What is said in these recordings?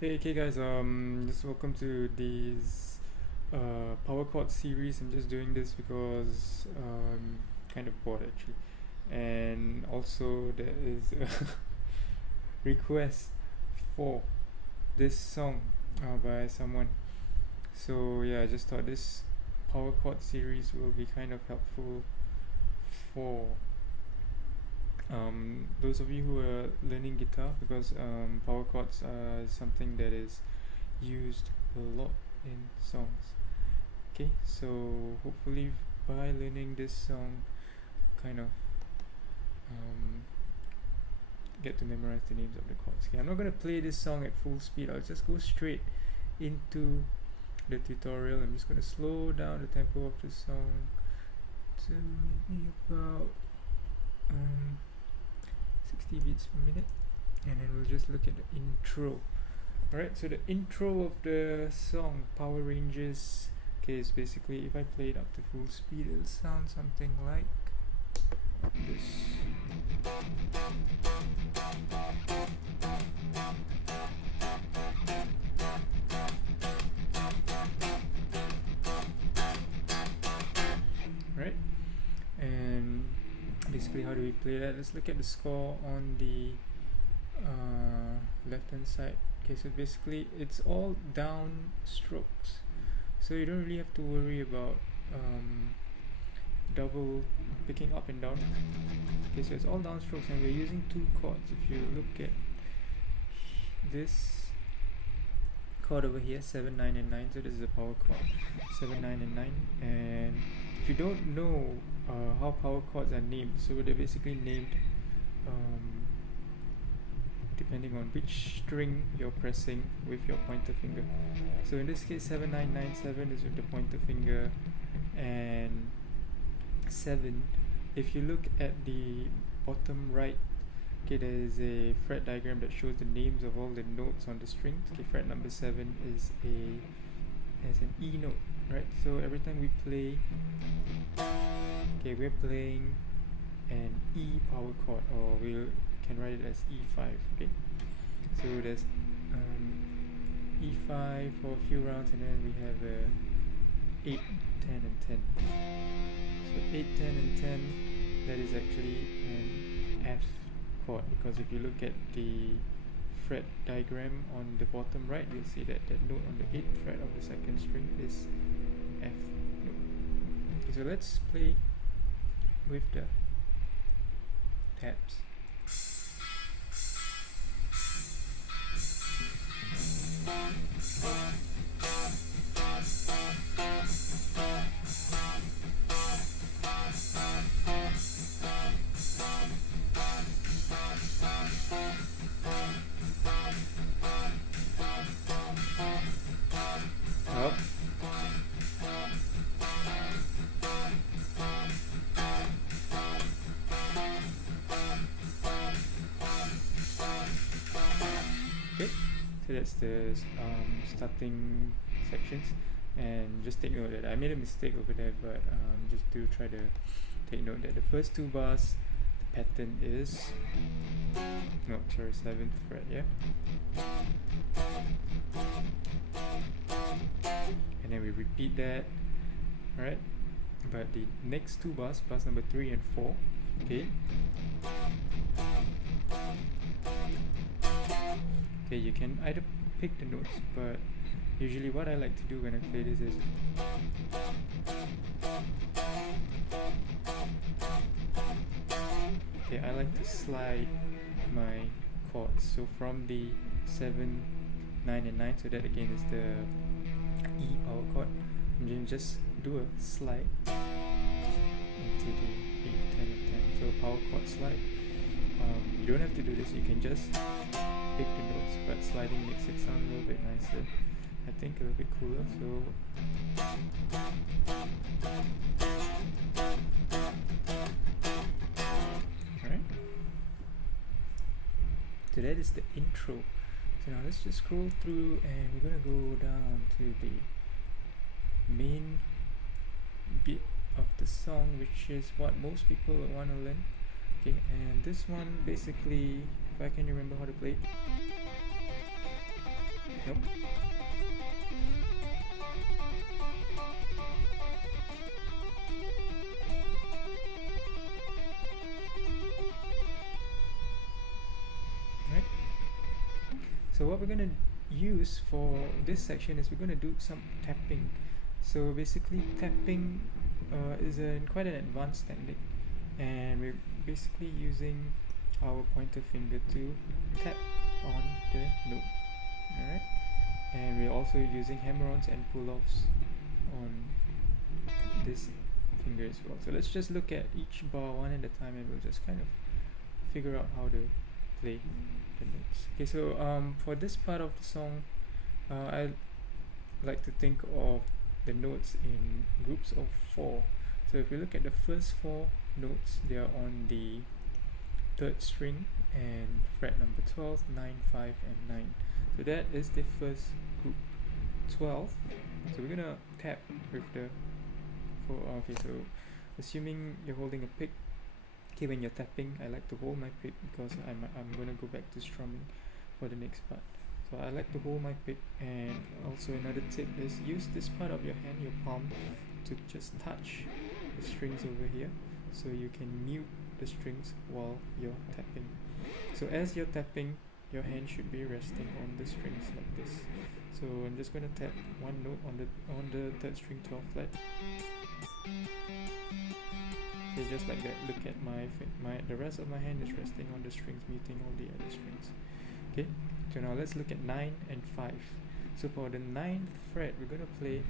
Okay guys, just welcome to this power chord series. I'm just doing this because I'm kind of bored actually, and also there is a request for this song by someone. So yeah, I just thought this power chord series will be kind of helpful for those of you who are learning guitar, because power chords are something that is used a lot in songs. Okay, so hopefully by learning this song, kind of um, get to memorize the names of the chords. Okay, I'm not gonna play this song at full speed. I'll just go straight into the tutorial. I'm just gonna slow down the tempo of the song to maybe about 60 beats per minute, and then we'll just look at the intro. Alright, so the intro of the song Power Rangers, okay, is basically, if I play it up to full speed, it'll sound something like this. Right, and basically how do we play that? Let's look at the score on the left hand side. Okay, so basically it's all down strokes, so you don't really have to worry about double picking up and down. Okay, so it's all down strokes, and we're using two chords. If you look at this chord over here, 7, 9 and 9, so this is a power chord, 7, 9 and 9. And if you don't know how power chords are named, so they're basically named depending on which string you're pressing with your pointer finger. So in this case, 7, 9, 9, 7 is with the pointer finger, and 7, if you look at the bottom right, okay, there is a fret diagram that shows the names of all the notes on the strings. Okay, fret number 7 is an E note, right? So every time we play, okay, we're playing an E power chord, or we can write it as E5. Okay, so there's E5 for a few rounds, and then we have 8, 10 and 10. So 8, 10 and 10, that is actually an F chord, because if you look at the fret diagram on the bottom right, you'll see that that note on the 8th fret of the second string is an F note. Okay, so let's play with the tabs. Up. Okay, so that's the starting sections, and just take note that I made a mistake over there, but just do try to take note that the first two bars, the pattern is, no, sorry, 7th fret, yeah, and then we repeat that, right? But the next two bars, bars number 3 and 4, okay, okay, you can either pick the notes, but usually what I like to do when I play this is okay, I like to slide my chords, so from the 7, 9 and 9, so that again is the E power chord, and then just do a slide into the 8, 10 and 10, so a power chord slide. You don't have to do this, you can just pick the notes, but sliding makes it sound a little bit nicer, I think a little bit cooler. So alright, so that is the intro. So now let's just scroll through, and we're gonna go down to the main bit of the song, which is what most people want to learn. Okay, and this one basically, if I can remember how to play it, Nope. Right. So what we're gonna use for this section is we're gonna do some tapping. So basically, tapping is quite an advanced technique, and we're basically using our pointer finger to tap on the note. Alright, and we're also using hammer-ons and pull-offs on this finger as well. So let's just look at each bar one at a time, and we'll just kind of figure out how to play the notes. Okay, so for this part of the song, I like to think of the notes in groups of 4. So if you look at the first 4 notes, they are on the 3rd string and fret number 12, 9, 5 and 9. So that is the first group, 12. So we're gonna tap with the okay, so assuming you're holding a pick, okay, when you're tapping, I like to hold my pick because I'm gonna go back to strumming for the next part. So I like to hold my pick, and also another tip is use this part of your hand, your palm, to just touch the strings over here, so you can mute the strings while you're tapping. So as you're tapping, your hand should be resting on the strings like this. So I'm just going to tap one note on the 3rd string 12 flat. Okay, just like that. Look at the rest of my hand is resting on the strings, muting all the other strings. Okay, so now let's look at 9 and 5. So for the 9th fret, we're going to play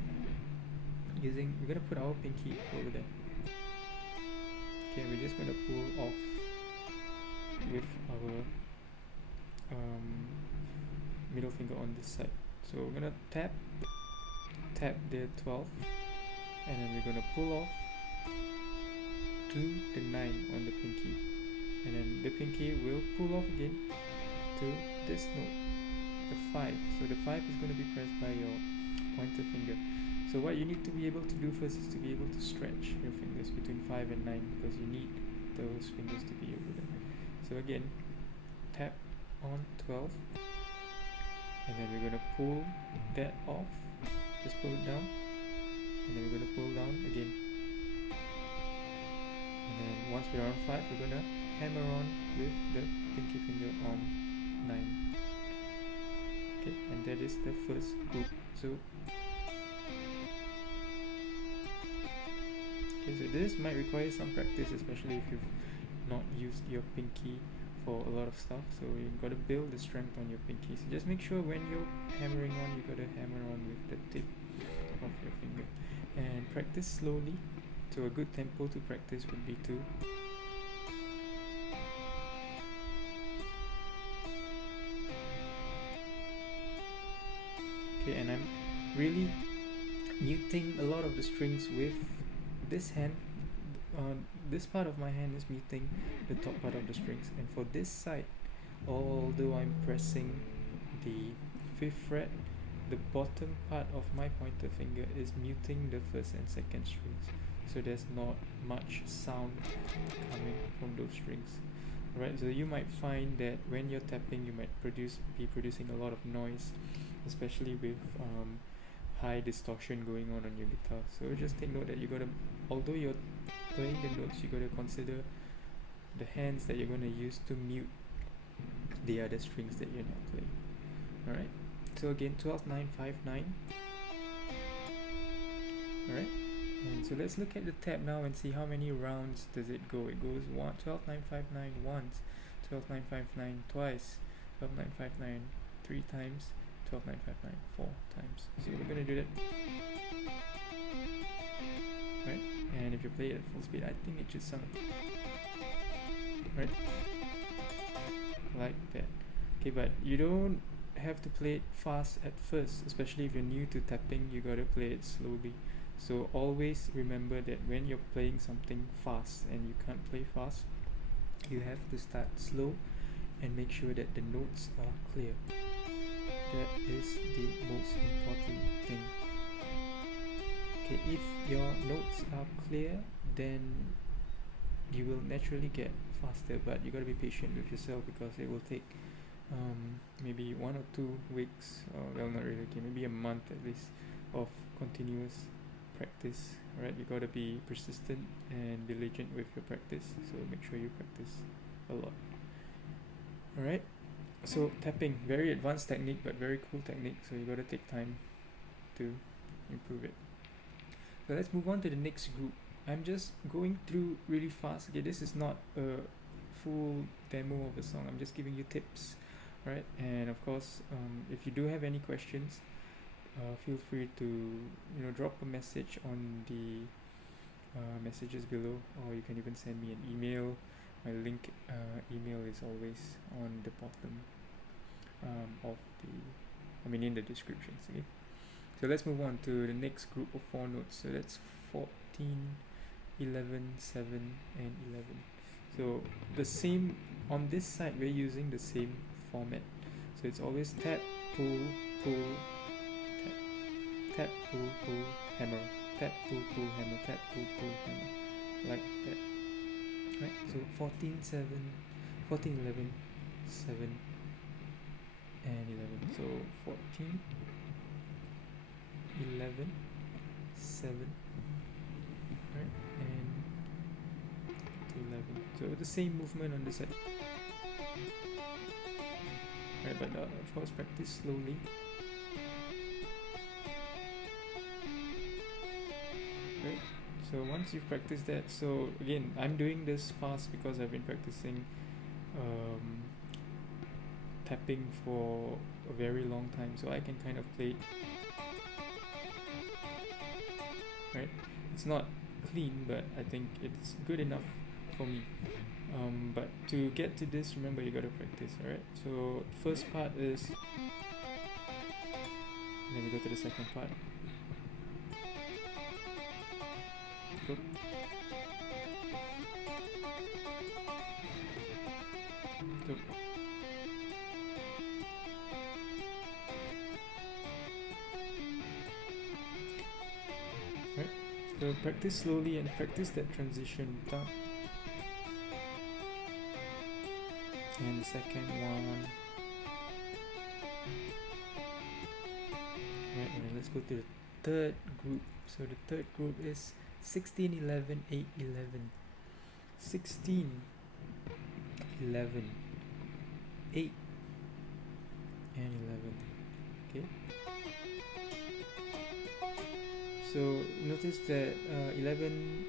we're going to put our pinky over there. Okay, we're just going to pull off with our middle finger on this side. So we're going to tap the 12th, and then we're going to pull off to the 9 on the pinky, and then the pinky will pull off again to this note, the 5. So the 5 is going to be pressed by your pointer finger. So what you need to be able to do first is to be able to stretch your fingers between 5 and 9, because you need those fingers to be over there. So again, tap on 12, and then we're going to pull that off, just pull it down, and then we're going to pull down again, and then once we're on 5, we're going to hammer on with the pinky finger on 9. Okay, and that is the first group. So so this might require some practice, especially if you've not used your pinky for a lot of stuff. So you've got to build the strength on your pinky. So just make sure when you're hammering on, you got to hammer on with the tip of your finger, and practice slowly. So a good tempo to practice would be to okay, and I'm really muting a lot of the strings with this hand. This part of my hand is muting the top part of the strings, and for this side, although I'm pressing the 5th fret, the bottom part of my pointer finger is muting the 1st and 2nd strings, so there's not much sound coming from those strings. Alright, so you might find that when you're tapping, you might be producing a lot of noise, especially with high distortion going on your guitar. So just take note that you gotta, although you're playing the notes, you gotta consider the hands that you're gonna use to mute the other strings that you're not playing. Alright, so again, 12, 9, 5, 9. Alright, and so let's look at the tab now and see how many rounds does it go. It goes 12, 9, 5, 9 once, 12, 9, 5, 9 twice, 12, 9, 5, 9 3 times, 12, 9, 5, 9 4 times. So we're gonna do that. Right, and if you play it at full speed, I think it should sound right like that. Okay, but you don't have to play it fast at first, especially if you're new to tapping. You gotta play it slowly. So always remember that when you're playing something fast and you can't play fast, you have to start slow and make sure that the notes are clear. That is the most important thing. Okay, if your notes are clear, then you will naturally get faster, but you gotta be patient with yourself because it will take maybe 1 or 2 weeks, well, not really, okay, maybe a month at least of continuous practice. Alright, you gotta be persistent and diligent with your practice, so make sure you practice a lot. Alright, so tapping, very advanced technique but very cool technique, so you gotta take time to improve it. So let's move on to the next group. I'm just going through really fast. Okay, this is not a full demo of the song, I'm just giving you tips. Right, and of course, if you do have any questions, feel free to drop a message on the messages below, or you can even send me an email. My link email is always on the bottom of in the descriptions. Okay, so let's move on to the next group of 4 notes. So that's 14, 11, 7 and 11. So the same on this side, we're using the same format, so it's always tap, pull, pull, tap, tap, pull, pull, hammer, tap, pull, pull, hammer, tap, pull, pull, hammer, like that. Right, so 14, 7, 14, 11, 7 and 11. So 14, 11, 7, right, and 11. So the same movement on the side. Right, but of course practice slowly. Right, so once you've practiced that, so again, I'm doing this fast because I've been practicing tapping for a very long time, so I can kind of play it. Right, it's not clean, but I think it's good enough for me. But to get to this, remember, you gotta practice. Alright, so first part is, then we go to the second part. Go. Go. Right, so practice slowly and practice that transition down. And the second one. Right, and then let's go to the third group. So the third group is 16, 11, 8, 11. 16, 11, 8 and 11. Okay, so notice that 11,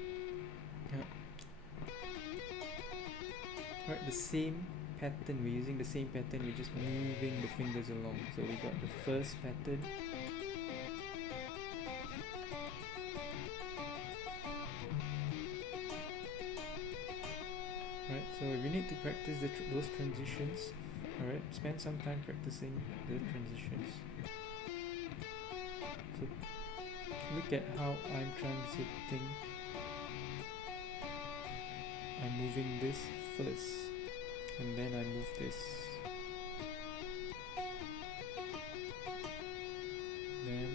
right, the same pattern, we're using the same pattern, we're just moving the fingers along. So we got the first pattern, right? So we need to practice those transitions. Alright, spend some time practicing the transitions. So look at how I'm transiting. I'm moving this first, and then I move this. Then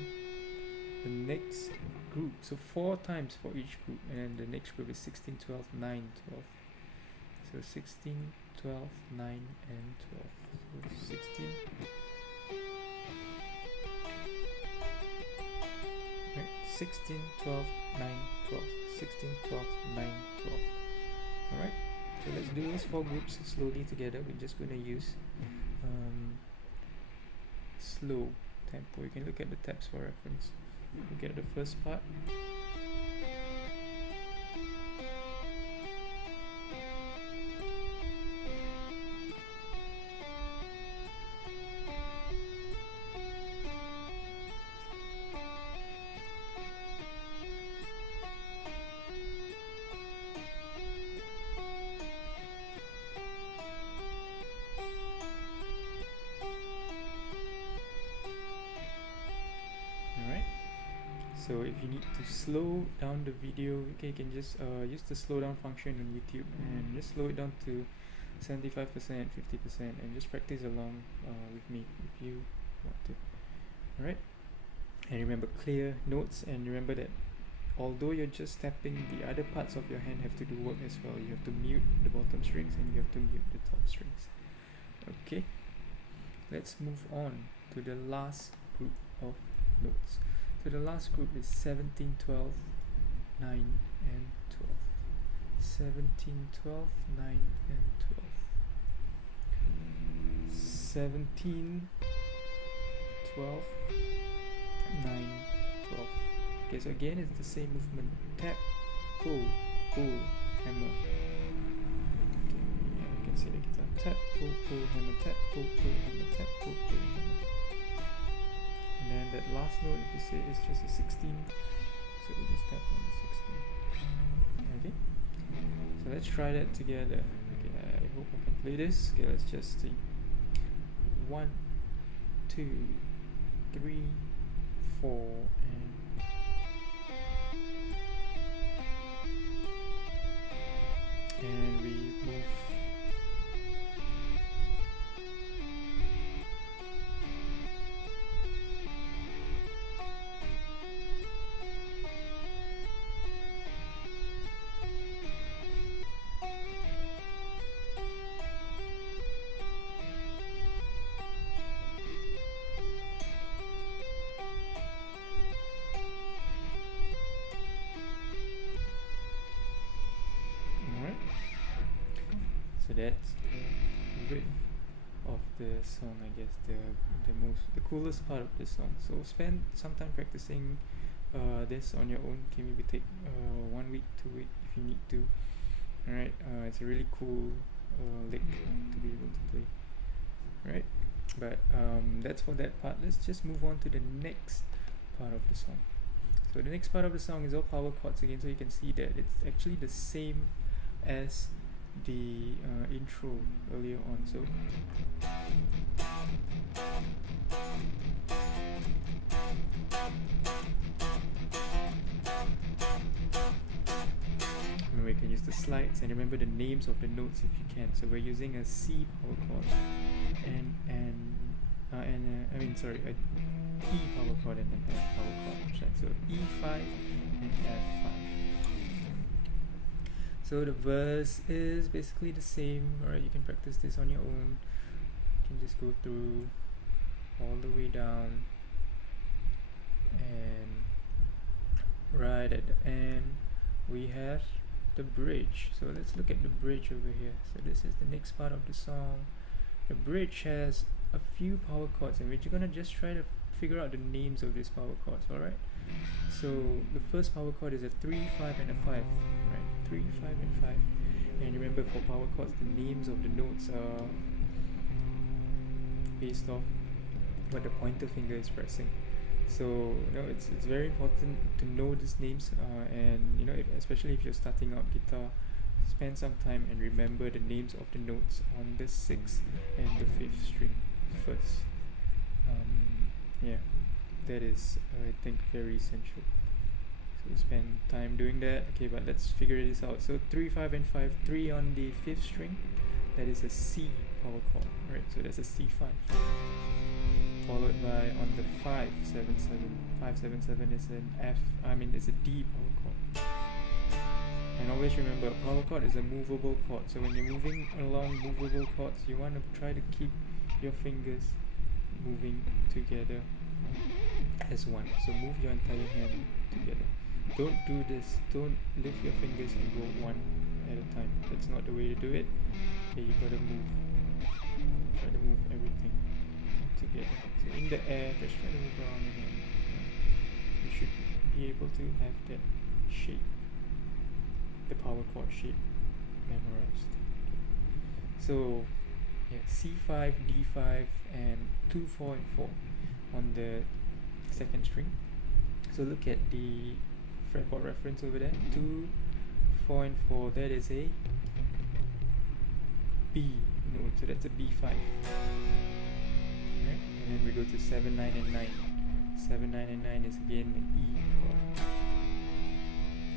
the next group, so 4 times for each group, and the next group is 16, 12, 9, 12. So 16, 12, 9 and 12. So 16. Right, 16, 12, 9, 12. 16, 12, 9, 12. Alright, so let's do those 4 groups slowly together. We're just going to use slow tempo. You can look at the tabs for reference. Look at the first part. So if you need to slow down the video, okay, you can just use the slow down function on YouTube and just slow it down to 75%, 50%, and just practice along with me if you want to. Alright, and remember, clear notes, and remember that although you're just tapping, the other parts of your hand have to do work as well. You have to mute the bottom strings and you have to mute the top strings. Okay, let's move on to the last group of notes. So the last group is 17, 12, 9 and 12. 17, 12, 9 and 12. 17, 12, 9, 12. Okay, so again it's the same movement. Tap, pull, pull, hammer. Okay, yeah, you can see the guitar. Tap, pull, pull, hammer, tap, pull, pull, hammer, tap, pull, pull, hammer. And then that last note, if you see, is just a 16. So we just tap on the 16. Okay. So let's try that together. Okay, I hope I can play this. Okay, let's just see. 1, 2, 3, 4, and we move. So that's the rhythm of the song, I guess, the coolest part of the song. So spend some time practicing this on your own. Can maybe take 1 week, 2 weeks if you need to. Alright, it's a really cool lick to be able to play. Alright, but that's for that part. Let's just move on to the next part of the song. So the next part of the song is all power chords again, so you can see that it's actually the same as the intro earlier on. So remember, you can use the slides and remember the names of the notes if you can. So we're using a C power chord and a E power chord and an F power chord. Right? So E5 and F5. So the verse is basically the same. Alright, you can practice this on your own. You can just go through all the way down, and right at the end we have the bridge. So let's look at the bridge over here. So this is the next part of the song. The bridge has a few power chords, and we're gonna just try to figure out the names of these power chords. Alright, so the first power chord is a 3, 5 and a 5. Right, 3, 5 and 5. And remember, for power chords, the names of the notes are based off what the pointer finger is pressing. So it's very important to know these names, and especially if you're starting out guitar, spend some time and remember the names of the notes on the 6th and the 5th string first. Yeah, that is I think very essential. So spend time doing that. Okay, but let's figure this out. So 3, 5 and 5. 3 on the 5th string, that is a C power chord, right? So that's a C5. Followed by on the 5, 7, 7. 5, 7, 7 is an it's a D power chord. And always remember, power chord is a movable chord. So when you're moving along movable chords, you want to try to keep your fingers moving together as one. So move your entire hand together. Don't do this. Don't lift your fingers and go one at a time. That's not the way to do it. Okay, you gotta move. Try to move everything together. So in the air, just try to move around your hand. You should be able to have that shape, the power chord shape, memorized. Okay. So yeah, C5, D5, and 2, 4, and 4 on the 2nd string. So look at the fretboard reference over there. 2, 4, and 4. That is a B note. So that's a B5. Right? And then we go to 7, 9, and 9. 7, 9, and 9 is again an E chord.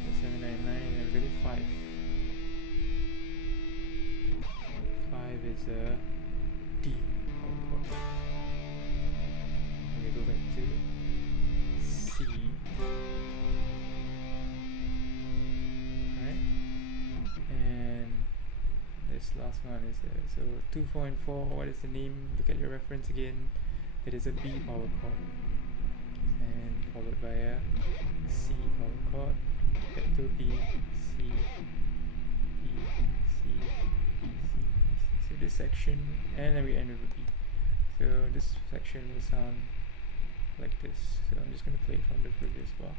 So 7, 9, and 9, and then we go to 5. 5 is a D chord. And we go back to C. Alright. And this last last one is so 2, 4, and 4. What is the name? Look at your reference again. It is a B power chord, and followed by a C power chord. Back to B, C, B, C, B, C, B, C. So this section, and then we end with a B. So this section will sound like this. So I'm just going to play it from the previous bar.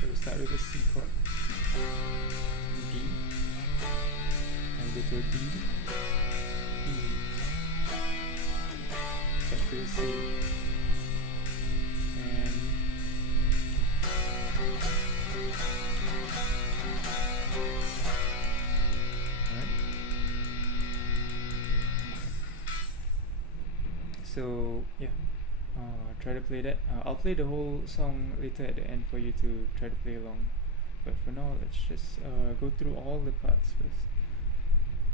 So we start with a C chord, D, and go to a D, E, back to a C, and alright. So yeah. Try to play that. I'll play the whole song later at the end for you to try to play along. But for now, let's just go through all the parts first.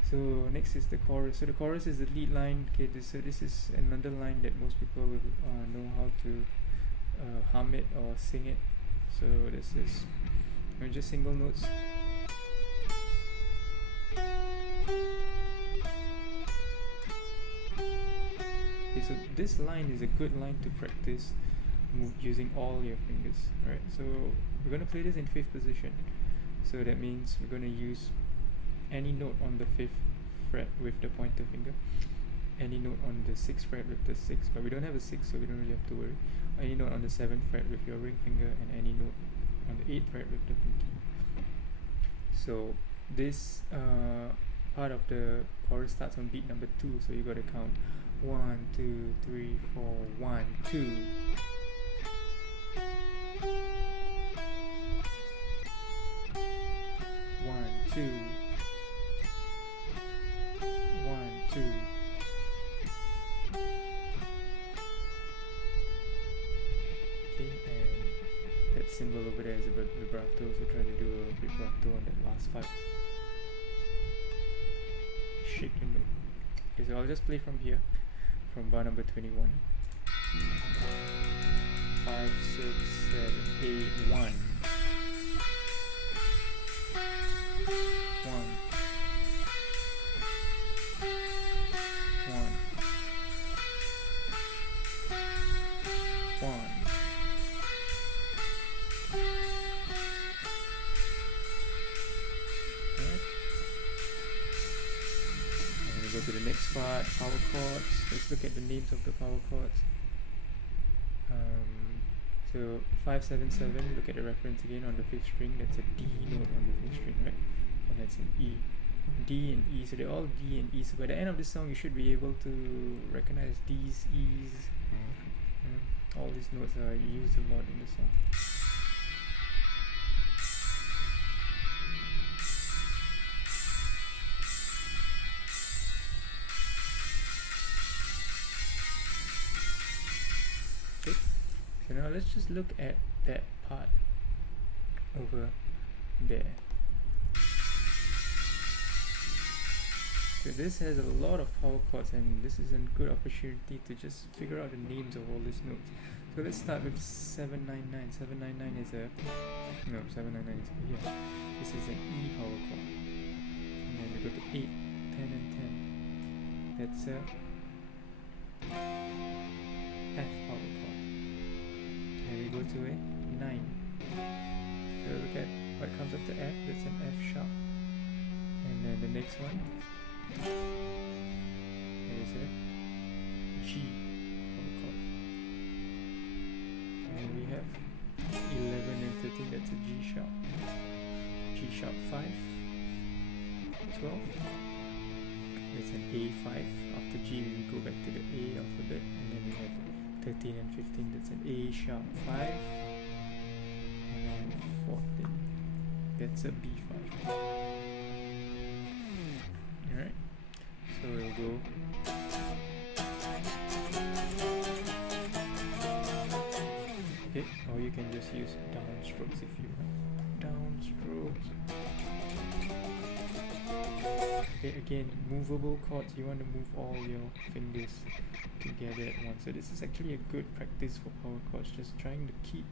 So next is the chorus. So the chorus is the lead line. Okay, so this is another line that most people will know how to hum it or sing it. So this is just single notes. Okay, so this line is a good line to practice using all your fingers. Alright, so we're going to play this in 5th position. So that means we're going to use any note on the 5th fret with the pointer finger, any note on the 6th fret with the 6th, but we don't have a 6, so we don't really have to worry. Any note on the 7th fret with your ring finger, and any note on the 8th fret with the pinky. So this part of the chorus starts on beat number 2, so you got to count 1, 2, 3, 4, 1, 2. 1, 2. 1, 2. Okay, and that symbol over there is a vibrato, so try to do a vibrato on that last 5. Shake the note. Okay, so I'll just play from here, from bar number 21. 5, 6, 7, 8, 1. 1. 1. 1. Alright. And we go to the next part, power chords. Let's look at the names of the power chords. So 5, 7, 7, look at the reference again on the 5th string. That's a D note on the 5th string, right? And that's an E. D and E, so they're all D and E. So by the end of this song, you should be able to recognize D's, E's. All these notes are used a lot in the song. Okay, so now let's just look at that part over there. So this has a lot of power chords, and this is a good opportunity to just figure out the names of all these notes. So let's start with 799. 799 is a 799 is here. This is an E power chord, and then we go to 8, 10, and 10. That's a F power chord, and we go to a 9. So look at what comes after F. That's an F sharp, and then the next one. There is a G power chord, and then we have 11 and 13. That's a G sharp, G sharp 5, 12. That's an A5. After G we go back to the A alphabet, and then we have 13 and 15. That's an A sharp 5, and then 14. That's a B5. Alright. So we'll go okay, or you can just use down strokes if you want. Down strokes. Okay, again, movable chords, you want to move all your fingers together at once. So this is actually a good practice for power chords, just trying to keep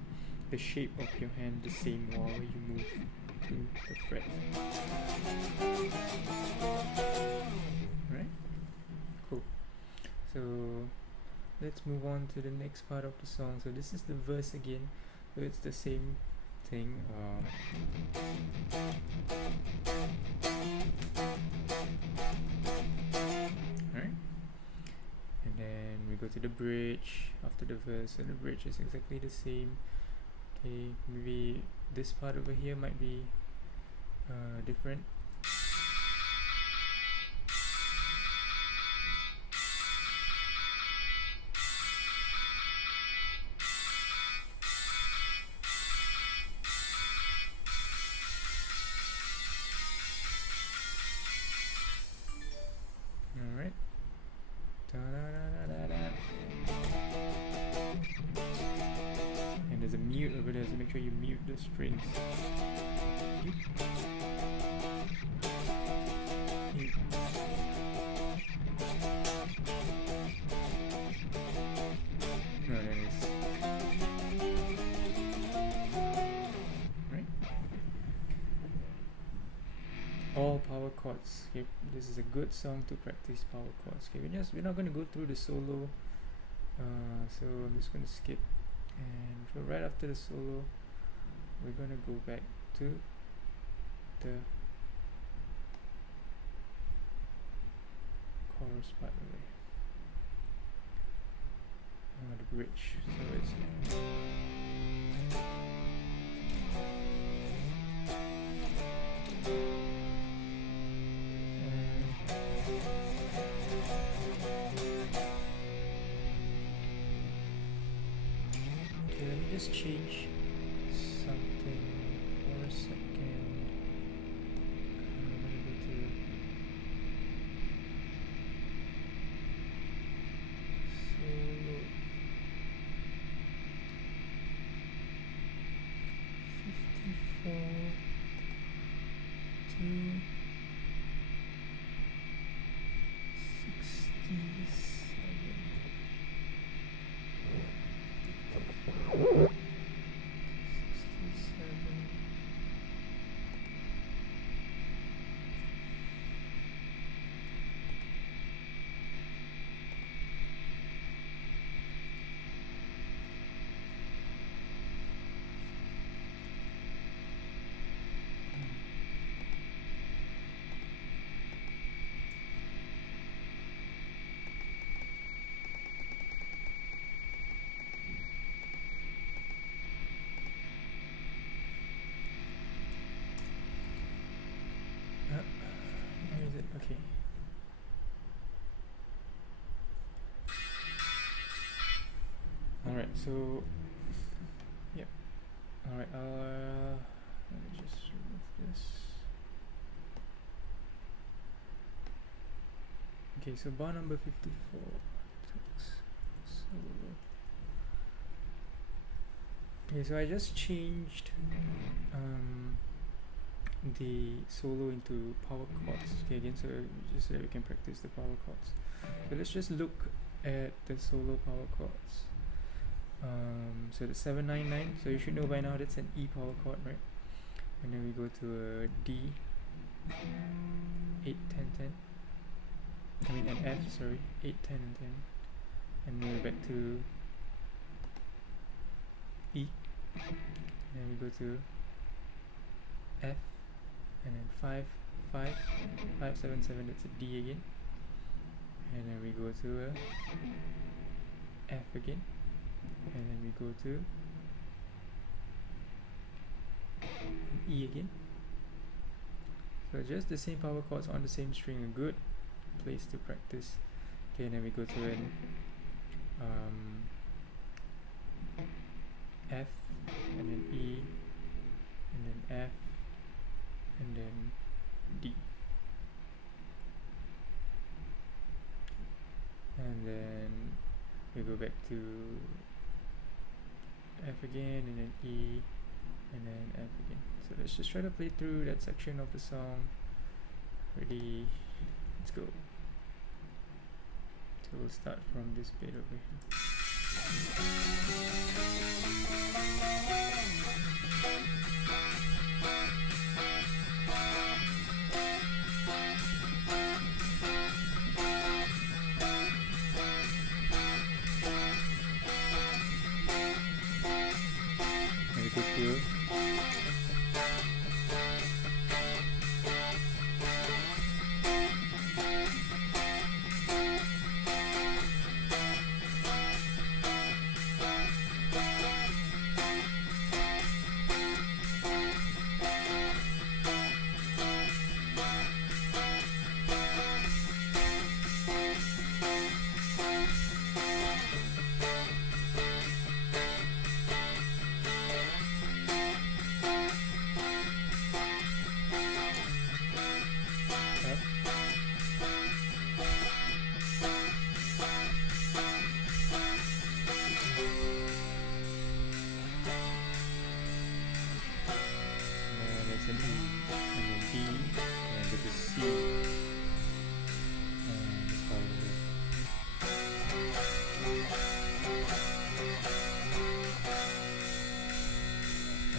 the shape of your hand the same while you move to the fret. Right? Cool. So let's move on to the next part of the song. So this is the verse again. So it's the same thing. Right? And then we go to the bridge after the verse. So the bridge is exactly the same. Okay, maybe this part over here might be different. Alright. And there's a mute over there, so make sure you mute the strings. Mute. Mute. No, that is. Right? All power chords. Okay, this is a good song to practice power chords. Okay, we're not going to go through the solo. So I'm just going to skip. And so right after the solo, we're going to go back to the chorus part over here. The bridge. So it's okay, let me just change something for a second. I'm gonna go to solo 54 to 67. Where is it? Okay. Alright, so yep. Alright, let me just remove this. Okay, so bar number 54. Solo. Okay, so I just changed the solo into power chords. Okay, again, so just so that we can practice the power chords. So let's just look at the solo power chords. So the 799. So you should know by now that's an E power chord, right? And then we go to a D, 8, 10, 10. I mean an F, sorry, 8, 10, and 10. And then we're back to E. And then we go to F. And then 5, 5, 5, 7, 7, that's a D again. And then we go to a F again. And then we go to an E again. So just the same power chords on the same string, a good place to practice. Okay, and then we go to an F, and then E, and then F, and then D. And then we go back to F again, and then E, and then F again. So let's just try to play through that section of the song. Ready? Let's go. So we'll start from this bit over here. here. An E, and then D, and there's a C, and it's all over.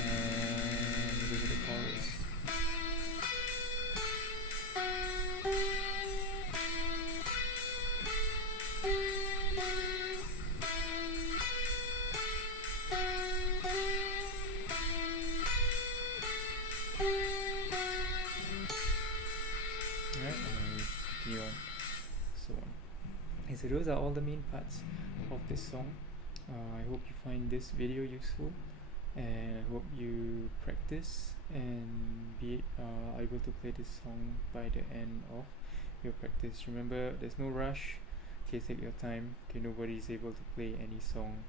And those are the chords. So those are all the main parts of this song. I hope you find this video useful, and I hope you practice and be able to play this song by the end of your practice. Remember, there's no rush. Okay, take your time. Okay, nobody is able to play any song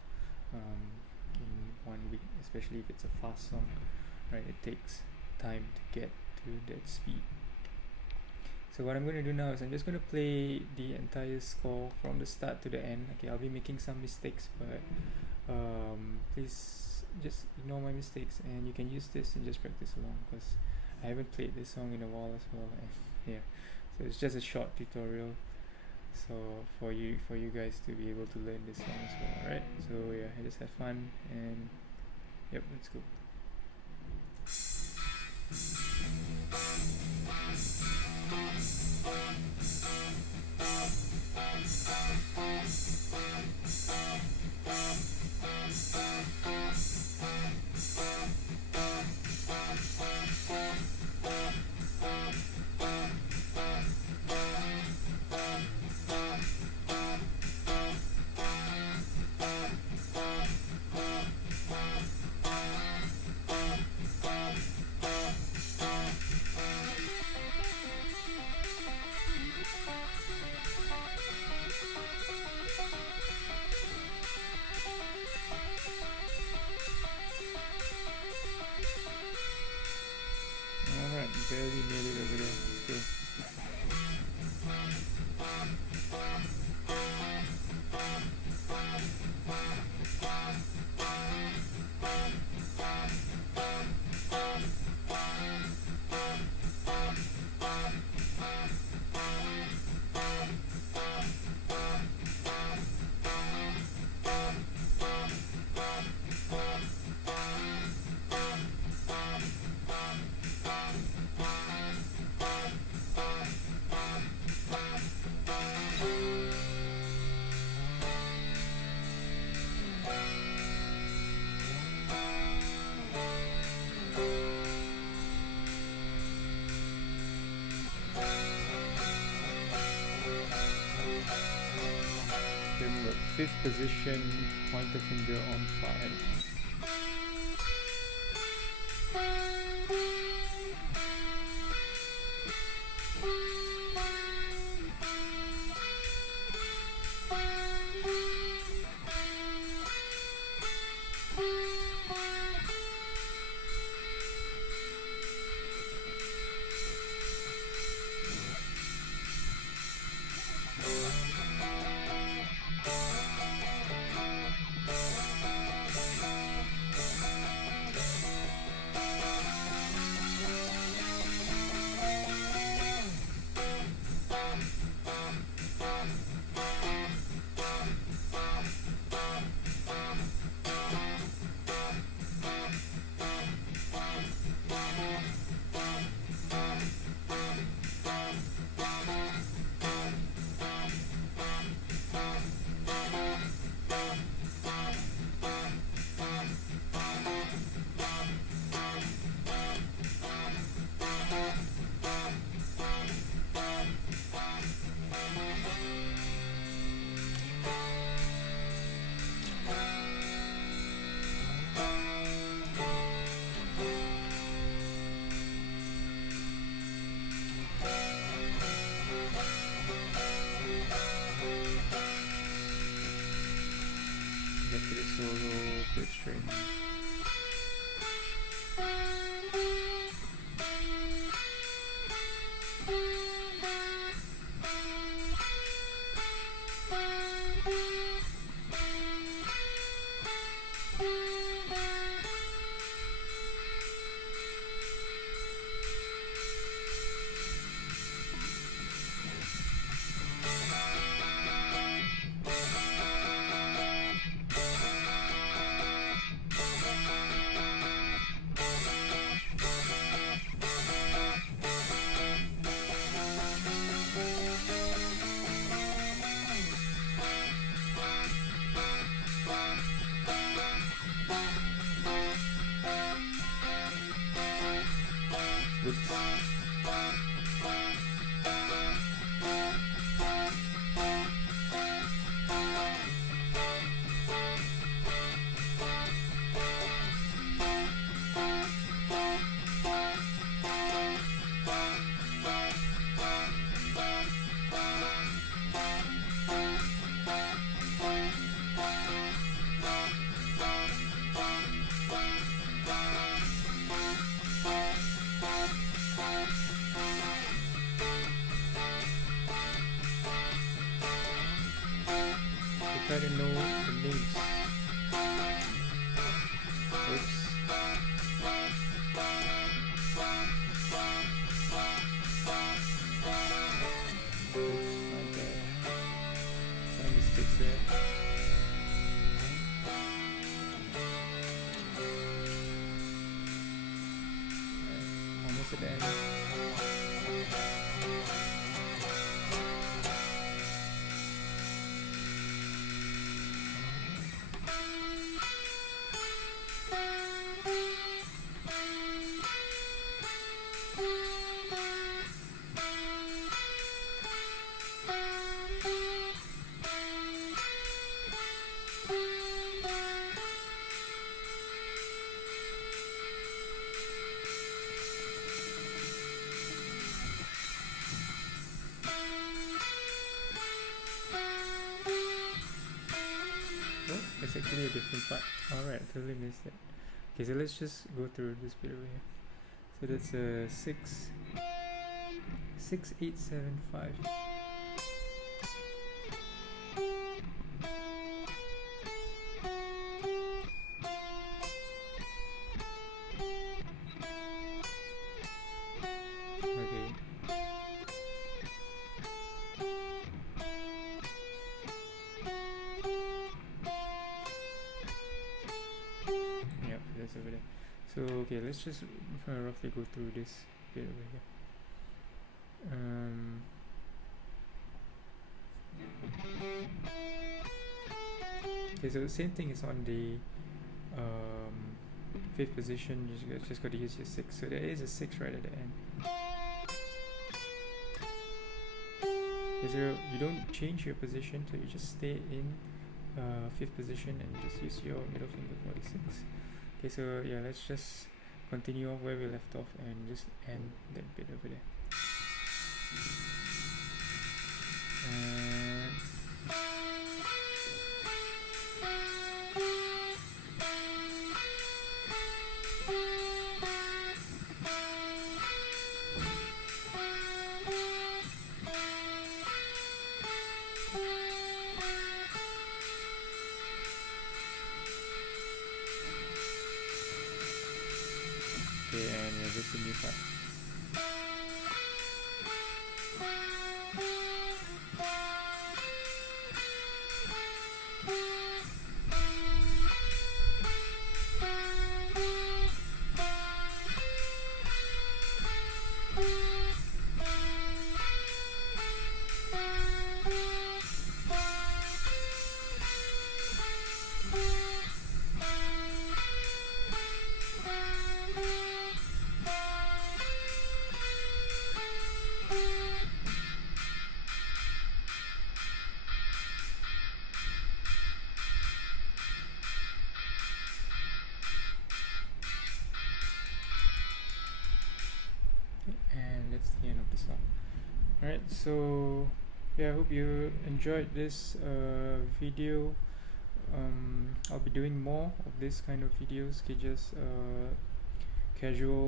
in 1 week, especially if it's a fast song, right? It takes time to get to that speed. So what I'm going to do now is I'm just going to play the entire score from the start to the end. Okay, I'll be making some mistakes, but please just ignore my mistakes, and you can use this and just practice along, because I haven't played this song in a while as well. And yeah, so it's just a short tutorial, so for you guys to be able to learn this song as well. Alright, so yeah, just have fun, and yep, let's go. Alright, barely made it over there. Still. Remember, 5th position, pointer finger on 5. solo fifth string. Oops. Try to know the names. Oops. My bad. My mistakes there. Almost at the end. It's actually a different part. Alright, I totally missed it. Okay, so let's just go through this bit over here. So that's a 6, 6, 8, 7, 5. Okay. Yep, that's over there. So okay, let's just roughly go through this bit over here. Okay, so the same thing is on the fifth position. You just got to use your 6. So there is a 6 right at the end. Okay, so you don't change your position, so you just stay in fifth position and just use your middle finger for the 6. Okay, so yeah, let's just continue off where we left off and just end that bit over there. Okay, and yeah, this is a new part. And that's the end of the song. Alright, so yeah, I hope you enjoyed this video. I'll be doing more of this kind of videos, okay, just casual